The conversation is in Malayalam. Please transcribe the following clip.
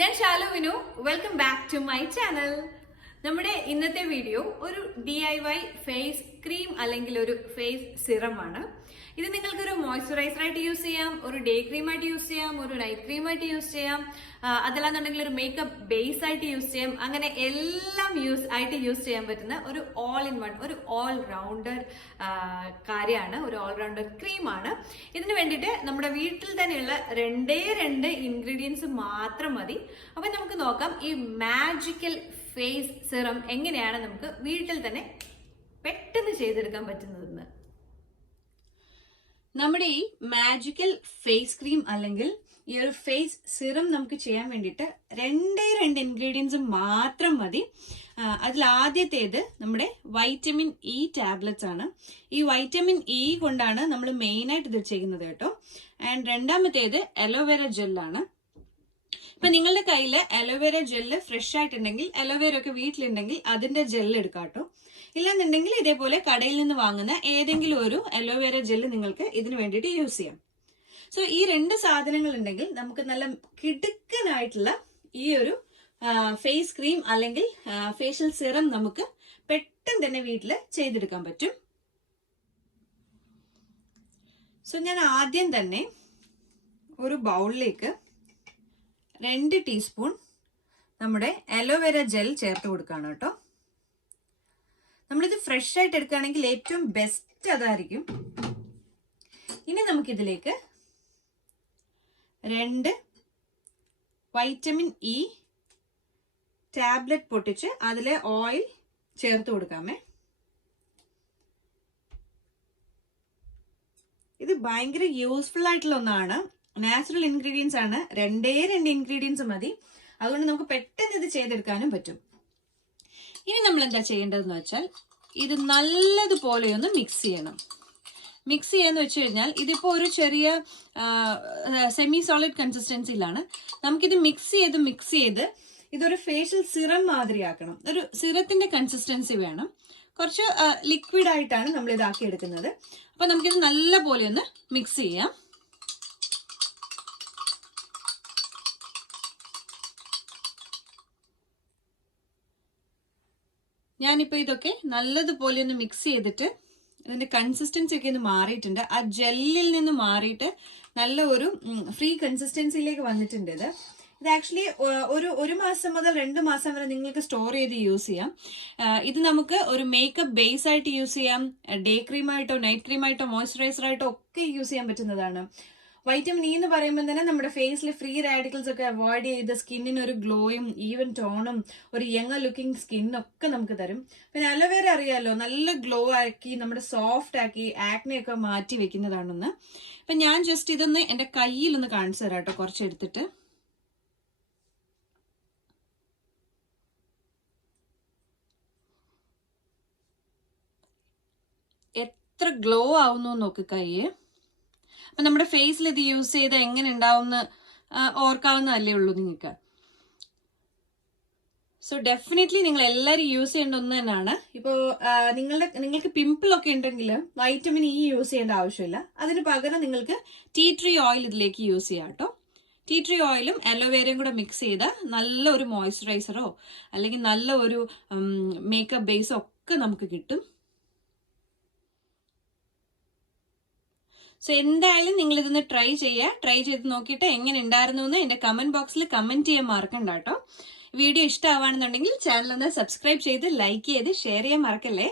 ഞാൻ Shalu Vinu. Welcome back to my channel. നമ്മുടെ ഇന്നത്തെ വീഡിയോ ഒരു DIY ഫേസ് ക്രീം അല്ലെങ്കിൽ ഒരു ഫേസ് സിറം ആണ്. ഇത് നിങ്ങൾക്കൊരു മോയ്സ്ചറൈസർ ആയിട്ട് യൂസ് ചെയ്യാം, ഒരു ഡേ ക്രീം ആയിട്ട് യൂസ് ചെയ്യാം, ഒരു നൈറ്റ് ക്രീം ആയിട്ട് യൂസ് ചെയ്യാം, അതല്ലാന്നുണ്ടെങ്കിൽ ഒരു മേക്കപ്പ് ബേസ് ആയിട്ട് യൂസ് ചെയ്യാം. അങ്ങനെ എല്ലാം യൂസ് ചെയ്യാൻ പറ്റുന്ന ഒരു ഓൾ ഇൻ വൺ, ഒരു ഓൾ റൗണ്ടർ കാര്യമാണ്, ഒരു ഓൾ റൗണ്ടർ ക്രീമാണ്. ഇതിന് വേണ്ടിയിട്ട് നമ്മുടെ വീട്ടിൽ തന്നെയുള്ള രണ്ട് ഇൻഗ്രീഡിയൻസ് മാത്രം മതി. അപ്പൊ നമുക്ക് നോക്കാം ഈ മാജിക്കൽ ഫേസ് സിറം എങ്ങനെയാണ് നമുക്ക് വീട്ടിൽ തന്നെ പെട്ടെന്ന് ചെയ്തെടുക്കാൻ പറ്റുന്നതെന്ന്. നമ്മുടെ ഈ മാജിക്കൽ ഫേസ് ക്രീം അല്ലെങ്കിൽ ഈ ഒരു ഫേസ് സിറം നമുക്ക് ചെയ്യാൻ വേണ്ടിയിട്ട് രണ്ട് ഇൻഗ്രീഡിയൻസ് മാത്രം മതി. അതിൽ ആദ്യത്തേത് നമ്മുടെ വൈറ്റമിൻ ഇ ടാബ്ലറ്റ്സ് ആണ്. ഈ വൈറ്റമിൻ ഇ കൊണ്ടാണ് നമ്മൾ മെയിനായിട്ട് ഇത് ചെയ്യുന്നത് കേട്ടോ. ആൻഡ് രണ്ടാമത്തേത് അലോവേര ജെല്ലാണ്. ഇപ്പൊ നിങ്ങളുടെ കയ്യിൽ അലോവേര ജെല്ല് ഫ്രഷ് ആയിട്ടുണ്ടെങ്കിൽ, അലോവേര ഒക്കെ വീട്ടിലുണ്ടെങ്കിൽ അതിന്റെ ജെല്ല് എടുക്കാം കേട്ടോ. ഇല്ലെന്നുണ്ടെങ്കിൽ ഇതേപോലെ കടയിൽ നിന്ന് വാങ്ങുന്ന ഏതെങ്കിലും ഒരു അലോവേര ജെല്ല് നിങ്ങൾക്ക് ഇതിന് വേണ്ടിയിട്ട് യൂസ് ചെയ്യാം. സോ ഈ രണ്ട് സാധനങ്ങൾ ഉണ്ടെങ്കിൽ നമുക്ക് നല്ല കിടുക്കനായിട്ടുള്ള ഈ ഒരു ഫേസ് ക്രീം അല്ലെങ്കിൽ ഫേഷ്യൽ സിറം നമുക്ക് പെട്ടെന്ന് തന്നെ വീട്ടിൽ ചെയ്തെടുക്കാൻ പറ്റും. സോ ഞാൻ ആദ്യം തന്നെ ഒരു ബൗളിലേക്ക് 2 ടീസ്പൂൺ നമ്മുടെ അലോവേര ജെൽ ചേർത്ത് കൊടുക്കുകയാണ് കേട്ടോ. നമ്മളിത് ഫ്രഷ് ആയിട്ട് എടുക്കുകയാണെങ്കിൽ ഏറ്റവും ബെസ്റ്റ് അതായിരിക്കും. ഇനി നമുക്കിതിലേക്ക് 2 വൈറ്റമിൻ ഇ ടാബ്ലറ്റ് പൊട്ടിച്ച് അതിലെ ഓയിൽ ചേർത്ത് കൊടുക്കാമേ. ഇത് ഭയങ്കര യൂസ്ഫുൾ ആയിട്ടുള്ള ഒന്നാണ്. നാച്ചുറൽ ഇൻഗ്രീഡിയൻസ് ആണ്. രണ്ട് ഇൻഗ്രീഡിയൻസ് മതി. അതുകൊണ്ട് നമുക്ക് പെട്ടെന്ന് ഇത് ചെയ്തെടുക്കാനും പറ്റും. ഇനി നമ്മൾ എന്താ ചെയ്യേണ്ടതെന്ന് വെച്ചാൽ ഇത് നല്ലതുപോലെ ഒന്ന് മിക്സ് ചെയ്യണം. മിക്സ് ചെയ്യാന്ന് വെച്ച് കഴിഞ്ഞാൽ ഇതിപ്പോ ഒരു ചെറിയ സെമി സോളിഡ് കൺസിസ്റ്റൻസിയിലാണ്. നമുക്കിത് മിക്സ് ചെയ്ത് ഇതൊരു ഫേഷ്യൽ സിറം മാതിരിയാക്കണം. ഒരു സിറത്തിന്റെ കൺസിസ്റ്റൻസി വേണം. കുറച്ച് ലിക്വിഡ് ആയിട്ടാണ് നമ്മൾ ഇതാക്കി എടുക്കുന്നത്. അപ്പൊ നമുക്കിത് നല്ലപോലെ ഒന്ന് മിക്സ് ചെയ്യാം. ഞാനിപ്പോൾ ഇതൊക്കെ നല്ലതുപോലെ ഒന്ന് മിക്സ് ചെയ്തിട്ട് ഇതിന്റെ കൺസിസ്റ്റൻസി ഒക്കെ ഒന്ന് മാറിയിട്ടുണ്ട്. ആ ജെല്ലിൽ നിന്ന് മാറിയിട്ട് നല്ല ഒരു ഫ്രീ കൺസിസ്റ്റൻസിയിലേക്ക് വന്നിട്ടുണ്ട്. ഇത് ആക്ച്വലി ഒരു മാസം മുതൽ 2 മാസം വരെ നിങ്ങൾക്ക് സ്റ്റോർ ചെയ്ത് യൂസ് ചെയ്യാം. ഇത് നമുക്ക് ഒരു മേക്കപ്പ് ബേസ് ആയിട്ട് യൂസ് ചെയ്യാം, ഡേ ക്രീമായിട്ടോ നൈറ്റ് ക്രീമായിട്ടോ മോയ്സ്ചറൈസർ ആയിട്ടോ ഒക്കെ യൂസ് ചെയ്യാൻ പറ്റുന്നതാണ്. വൈറ്റമിൻ ഇ എന്ന് പറയുമ്പോൾ തന്നെ നമ്മുടെ ഫേസിൽ ഫ്രീ റാഡിക്കൽസ് ഒക്കെ അവോയ്ഡ് ചെയ്ത് സ്കിന്നിന് ഒരു ഗ്ലോയും ഈവൻ ടോണും ഒരു യങ്ങർ ലുക്കിംഗ് സ്കിന്നൊക്കെ നമുക്ക് തരും. പിന്നെ അലോവേര അറിയാലോ, നല്ല ഗ്ലോ ആക്കി നമ്മുടെ സോഫ്റ്റ് ആക്കി ആക്നെയൊക്കെ മാറ്റി വെക്കുന്നതാണെന്ന്. അപ്പൊ ഞാൻ ജസ്റ്റ് ഇതൊന്ന് എന്റെ കയ്യിലൊന്ന് കാണിച്ചു തരാം കേട്ടോ, കുറച്ചെടുത്തിട്ട്. എത്ര ഗ്ലോ ആവുന്നു നോക്ക് കൈ. അപ്പൊ നമ്മുടെ ഫേസിൽ ഇത് യൂസ് ചെയ്ത് എങ്ങനെ ഉണ്ടാവുമെന്ന് ഓർക്കാവുന്നതല്ലേ ഉള്ളൂ നിങ്ങൾക്ക്. സോ ഡെഫിനറ്റ്ലി നിങ്ങൾ എല്ലാവരും യൂസ് ചെയ്യേണ്ട ഒന്ന് തന്നെയാണ്. ഇപ്പോൾ നിങ്ങൾക്ക് പിമ്പിൾ ഒക്കെ ഉണ്ടെങ്കിൽ വൈറ്റമിൻ ഇ യൂസ് ചെയ്യേണ്ട ആവശ്യമില്ല. അതിന് പകരം നിങ്ങൾക്ക് ടീ ട്രീ ഓയിൽ ഇതിലേക്ക് യൂസ് ചെയ്യാം കേട്ടോ. ടീ ട്രീ ഓയിലും അലോവേരയും കൂടെ മിക്സ് ചെയ്ത നല്ല ഒരു മോയ്സ്ചറൈസറോ അല്ലെങ്കിൽ നല്ല ഒരു മേക്കപ്പ് ബേസോ ഒക്കെ നമുക്ക് കിട്ടും. സോ എന്തായാലും നിങ്ങൾ ഇതൊന്ന് ട്രൈ ചെയ്ത് നോക്കിയിട്ട് എങ്ങനെ ഉണ്ടായിരുന്നു എന്ന് എന്റെ കമന്റ് ബോക്സിൽ കമന്റ് ചെയ്യാൻ മറക്കണ്ട കേട്ടോ. വീഡിയോ ഇഷ്ടമാവാണെന്നുണ്ടെങ്കിൽ ചാനൽ ഒന്ന് സബ്സ്ക്രൈബ് ചെയ്ത് ലൈക്ക് ചെയ്ത് ഷെയർ ചെയ്യാൻ മറക്കല്ലേ.